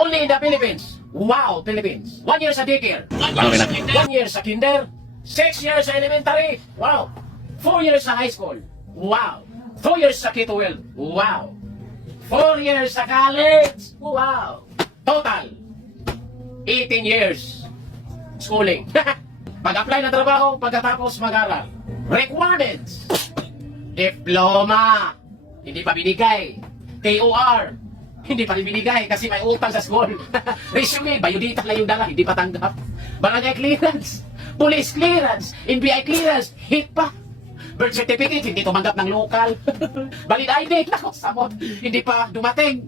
Only in the Philippines. Wow, Philippines. 1 year sa daycare. 1 year sa kinder. 6 years sa elementary. Wow. 4 years sa high school. Wow. 2 years sa K-12. Wow. 4 years sa college. Wow. Total, 18 years schooling. Pag-apply ng trabaho, pagkatapos mag-aral. Requirements. Diploma. Hindi pa binigay. TOR. Hindi pa rin binigay kasi may utang sa school. Resume, biodata lang yung dala, hindi pa tanggap. Barangay clearance. Police clearance. NBI clearance. Hit pa. Birth certificate, hindi tumanggap ng local. Valid ID, nako, samot. Hindi pa dumating.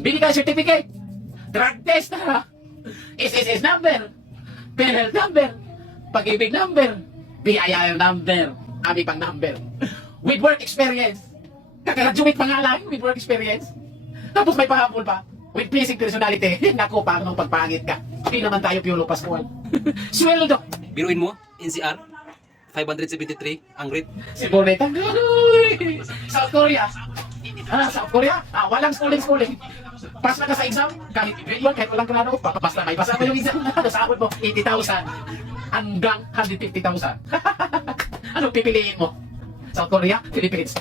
Binigay certificate. Drug test na. SSS number. PhilHealth number. Pag-ibig number. BIR number. Ami pang number. With work experience. Kaka-graduate pa nga lang with work experience. Tapos may pahabol pa. With pleasing personality. Nako, paano pagpangit ka? Hindi naman tayo Piolo Pascual. Sweldo. Biruin mo, NCR, 573 ang rate. Si Boneta. Uy! South Korea. South Korea? Walang schooling. Pass na ka sa exam, kahit grade 1, kahit walang klaro, basta may basa mo yung exam, nasahod mo, 80,000 hanggang 150,000. Anong pipiliin mo? South Korea? Philippines?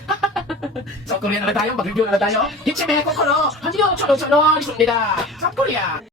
South Korea na lang tayo, mag-review na lang tayo. Hitsi me kokoro! Hanyo, cholo, cholo, South Korea!